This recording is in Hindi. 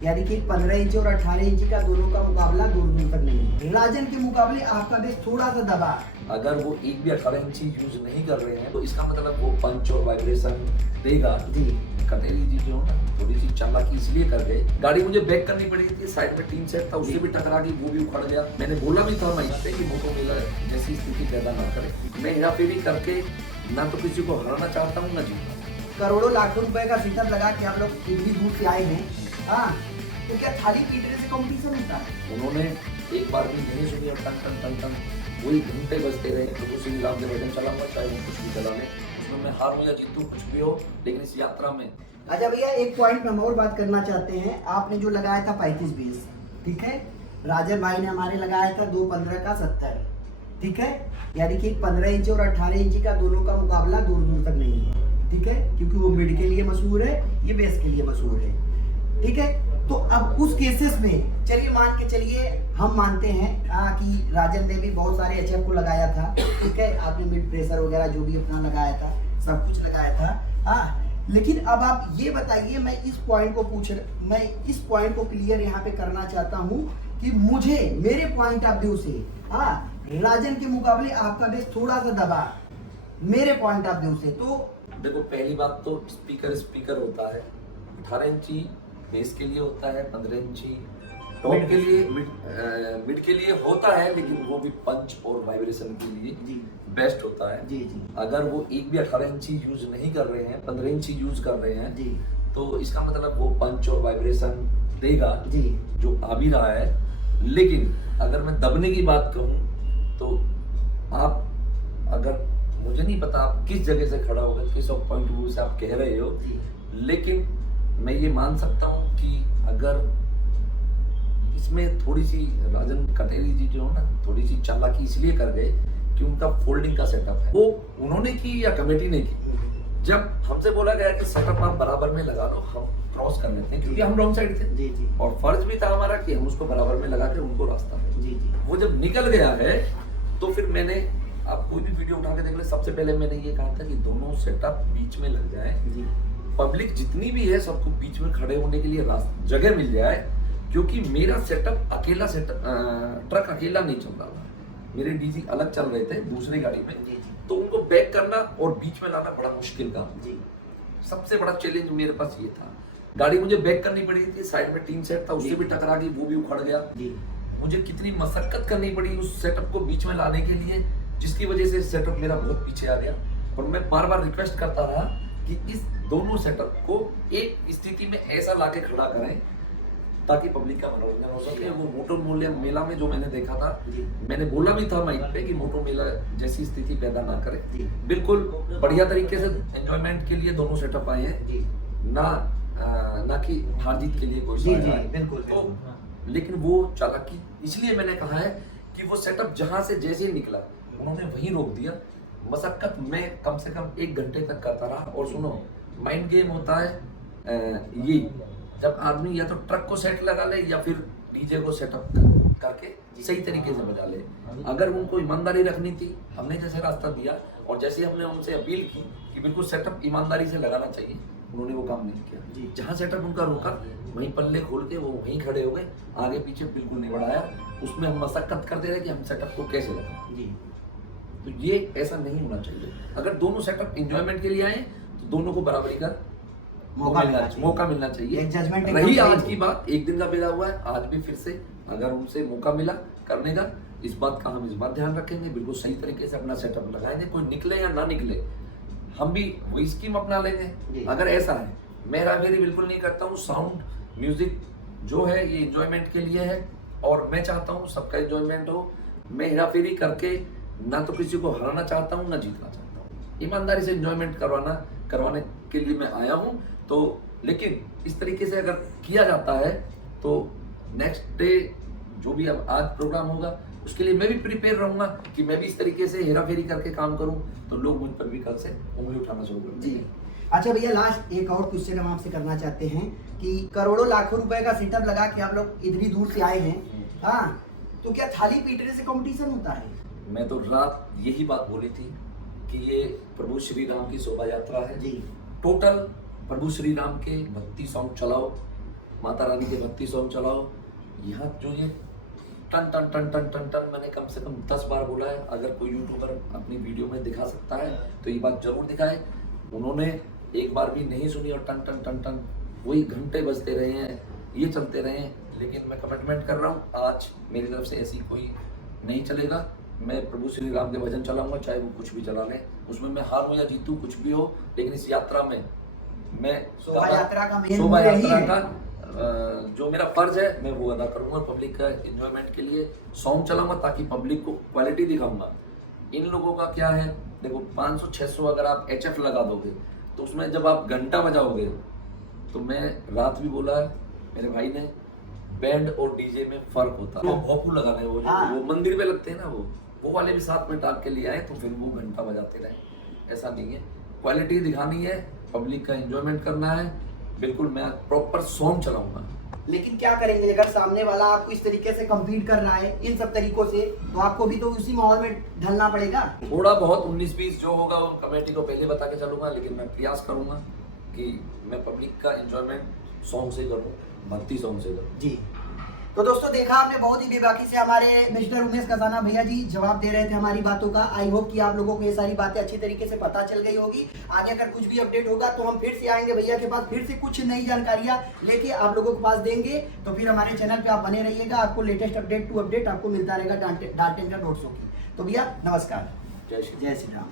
यानी कि 15 इंच और 18 इंच का दोनों का मुकाबला दूर दूर तक नहीं है। राजन के मुकाबले आपका बेस थोड़ा सा दबा। अगर वो एक भी 18 इंची यूज नहीं कर रहे हैं तो इसका मतलब वो पंच और वाइब्रेशन देगा। जी कटेरी जी जो है ना थोड़ी सी चालाकी इसलिए कर गए, गाड़ी मुझे बैक करनी पड़ी थी, साइड में टीन सेट था उससे भी टकरा गई, वो भी उखड़ गया। मैंने बोला भी था माइक पे कि मोटो मिला जैसी स्थिति पैदा ना करे। मैं हेरा फेरी करके ना तो किसी को हराना चाहता हूँ ना जीतना। करोड़ों लाखों रुपए का सेटअप लगा के आप लोग इतनी दूर से आए हैं, हाँ, तो क्या थाली पीटने से कंपटीशन होता है? उन्होंने एक बार भी नहीं सुनी और टन टन टन टन वही घंटे बजते रहे। तो श्री राम के भजन चलाऊंगा चाहे वो कुछ भी चला ले, उसमें मैं हारूं या जीतूं कुछ भी हो, लेकिन इस यात्रा में। अच्छा भैया, एक पॉइंट में हम और बात करना चाहते हैं। आपने जो लगाया था 35-20, ठीक है, राजन भाई ने हमारे लगाया था 2.15 का 70, ठीक है, यानी कि 15 इंच और 18 इंच का दोनों का मुकाबला दूर दूर तक नहीं है, ठीक है, क्योंकि वो मिड के लिए मशहूर है, ये बेस के लिए मशहूर है, ठीक है। तो अब उस केसेस में चलिए मान के चलिए हम मानते हैं कि राजन ने भी बहुत सारे एचएफ को लगाया था, ठीक है, आपने मिड प्रेशर वगैरह जो भी अपना लगाया था सब कुछ लगाया था, हाँ। लेकिन अब आप ये बताइए, मैं इस पॉइंट को क्लियर यहाँ पे करना चाहता हूँ कि मुझे मेरे पॉइंट ऑफ व्यू से, हाँ, राजन के मुकाबले आपका बेस थोड़ा सा दबा मेरे पॉइंट ऑफ व्यू से। तो देखो पहली बात तो स्पीकर होता है 18 इंची बेस के लिए होता है, 15 इंची टॉप के लिए, मिड के लिए होता है, लेकिन वो भी पंच और वाइब्रेशन के लिए बेस्ट होता है। जी जी। अगर वो एक भी 18 इंची यूज नहीं कर रहे हैं, 15 इंची यूज कर रहे हैं जी, तो इसका मतलब वो पंच और वाइब्रेशन देगा जी, जो आ भी रहा है। लेकिन अगर मैं दबने की बात कहूँ तो आप, अगर मुझे नहीं पता आप किस जगह से खड़ा होगा, किस पॉइंट व्यू से आप कह रहे हो, लेकिन मैं ये मान सकता हूँ कि अगर इसमें थोड़ी सी राजन कटेरी जी जो है ना थोड़ी सी चालाकी इसलिए कर गए कि उनका फोल्डिंग का सेटअप है, वो उन्होंने की या कमेटी ने की। जब हमसे बोला गया कि सेटअप आप बराबर में लगा लो, हम क्रॉस कर लेते हैं क्योंकि हम रॉन्ग साइड थे। जी जी। और फर्ज भी था हमारा कि हम उसको बराबर में लगा के उनको रास्ता दें। जी जी। वो जब निकल गया है तो फिर मैंने, आप कोई भी वीडियो उठा के देख ले, सबसे पहले मैंने ये कहा था कि दोनों सेटअप बीच में लग जाए, पब्लिक जितनी भी है सबको बीच में खड़े होने के लिए जगह मिल जाए, क्योंकि मेरा सेटअप अकेला ट्रक अकेला नहीं चल रहा था, मेरे डीजी अलग चल रहे थे दूसरी गाड़ी में, तो उनको बैक करना और बीच में लाना बड़ा मुश्किल काम। सबसे बड़ा चैलेंज मेरे पास ये था, गाड़ी मुझे बैक करनी पड़ी थी, साइड में टीन सेट था उससे भी टकरा गई, वो भी उखड़ गया। मुझे कितनी मशक्कत करनी पड़ी उस सेटअप को बीच में लाने के लिए, जिसकी वजह से सेटअप मेरा बहुत पीछे आ गया। और मैं बार बार रिक्वेस्ट करता रहा कि इस दोनों सेटअप को एक स्थिति में ऐसा लाके खड़ा करें ताकि पब्लिक का मनोरंजन हो सके। वो मोटो मेला में जो मैंने देखा था, मैंने बोला भी था माइक पे कि मोटो मेला जैसी स्थिति पैदा ना करे। बिल्कुल बढ़िया तरीके से एंजॉयमेंट के लिए दोनों सेटअप आए हैं, ना कि हार जीत के लिए कोई बिल्कुल। तो लेकिन वो चालाकी इसलिए मैंने कहा है कि वो सेटअप जहां से जैसे ही निकला उन्होंने वहीं रोक दिया। मशक्कत मैं कम से कम 1 घंटे तक करता रहा। और सुनो, माइंड गेम होता है ये, जब आदमी या तो ट्रक को सेट लगा ले या फिर डीजे को सेटअप करके सही तरीके से बजा ले। अगर उनको ईमानदारी रखनी थी, हमने जैसे रास्ता दिया और जैसे हमने उनसे अपील की कि बिल्कुल सेटअप ईमानदारी से लगाना चाहिए, उन्होंने वो काम नहीं किया। जहाँ सेटअप उनका रोका वहीं पल्ले खोल के वो वहीं खड़े हो गए, आगे पीछे बिल्कुल नहीं बढ़ाया। उसमें हम मशक्कत करते रहे कि हम सेटअप को कैसे लगाएं। तो ये ऐसा नहीं होना चाहिए। अगर दोनों सेटअप एंजॉयमेंट के लिए आए तो दोनों को बराबरी का मौका मिलना चाहिए। जजमेंट रही आज की बात, 1 दिन का बेला हुआ है, आज भी फिर से अगर उनसे मौका मिला करने का, इस बात का हम इस बार ध्यान रखेंगे, बिल्कुल सही तरीके से अपना सेटअप लगाएंगे। कोई निकले या ना निकले, हम भी वही स्कीम अपना लेंगे। अगर ऐसा है, मैं हेराफेरी बिल्कुल नहीं करता हूँ। साउंड म्यूजिक जो है ये एंजॉयमेंट के लिए है और मैं चाहता हूँ सबका एंजॉयमेंट हो। मैं हेराफेरी करके ना तो किसी को हराना चाहता हूँ ना जीतना चाहता हूँ, ईमानदारी से एंजॉयमेंट करवाने के लिए मैं आया हूँ। तो लेकिन इस तरीके से अगर किया जाता है तो नेक्स्ट डे जो भी अब आज प्रोग्राम होगा उसके लिए मैं भी प्रिपेयर रहूंगा कि मैं भी इस तरीके से हेरा फेरी करके काम करूं, तो लोग मुझ पर भी कल से उंगली उठाना शुरू कर देंगे। अच्छा भैया, लास्ट एक और क्वेश्चन हम आपसे करना चाहते हैं कि करोड़ों लाखों रुपए का सेटअप लगा के आप लोग इतनी दूर से आए हैं, हाँ, तो क्या थाली पीटने से कंपटीशन होता है? मैं तो रात यही बात बोली थी कि ये प्रभु श्री राम की शोभा यात्रा है। टोटल प्रभु श्री राम के भक्ति सॉन्ग चलाओ, माता रानी के भक्ति सॉन्ग चलाओ। यहाँ जो ये टन टन टन टन टन टन मैंने कम से कम 10 बार बोला है। अगर कोई यूट्यूबर अपनी वीडियो में दिखा सकता है तो ये बात जरूर दिखाए। उन्होंने एक बार भी नहीं सुनी और टन टन टन टन वही घंटे बजते रहे हैं, ये चलते रहे हैं। लेकिन मैं कमिटमेंट कर रहा हूँ, आज मेरी तरफ से ऐसी कोई नहीं चलेगा। मैं प्रभु श्री राम के भजन चलाऊंगा, चाहे वो कुछ भी चला लें, उसमें मैं हारूं या जीतूं कुछ भी हो। लेकिन इस यात्रा में मैं शोभा यात्रा का जो मेरा फर्ज है मैं वो अदा करूंगा। पब्लिक का एंजॉयमेंट के लिए सॉन्ग चलाऊंगा ताकि पब्लिक को क्वालिटी दिखाऊंगा। इन लोगों का क्या है, देखो 500-600 अगर आप HF लगा दोगे तो उसमें जब आप घंटा बजाओगे, तो मैं रात भी बोला है मेरे भाई ने, बैंड और डीजे में फर्क होता है। वो भोपू लगाने वो मंदिर पे लगते हैं ना, वो वाले भी साथ में टाक के लिए आए तो फिर वो घंटा बजाते रहे। ऐसा नहीं है, क्वालिटी दिखानी है, पब्लिक का एंजॉयमेंट करना है। बिल्कुल मैं प्रॉपर सॉन्ग चलाऊंगा। लेकिन क्या करेंगे अगर सामने वाला आपको इस तरीके से कम्पीट कर रहा है इन सब तरीकों से, तो आपको भी तो उसी माहौल में ढलना पड़ेगा। थोड़ा बहुत 19-20 जो होगा वो कमेटी को पहले बता के चलूंगा, लेकिन मैं प्रयास करूंगा कि मैं पब्लिक का एंजॉयमेंट सॉन्ग से करूं, भक्ति सॉन्ग से करूं। जी तो दोस्तों देखा आपने, बहुत ही बेबाकी से हमारे मिस्टर उमेश खजाना भैया जी जवाब दे रहे थे हमारी बातों का। आई होप कि आप लोगों को ये सारी बातें अच्छी तरीके से पता चल गई होगी। आगे अगर कुछ भी अपडेट होगा तो हम फिर से आएंगे भैया के पास, फिर से कुछ नई जानकारियां लेके आप लोगों के पास देंगे। तो फिर हमारे चैनल पे आप बने रहिएगा, आपको लेटेस्ट अपडेट टू अपडेट आपको मिलता रहेगा डाल्टनगंज रोड शो की। तो भैया नमस्कार, जय श्री जय श्री राम।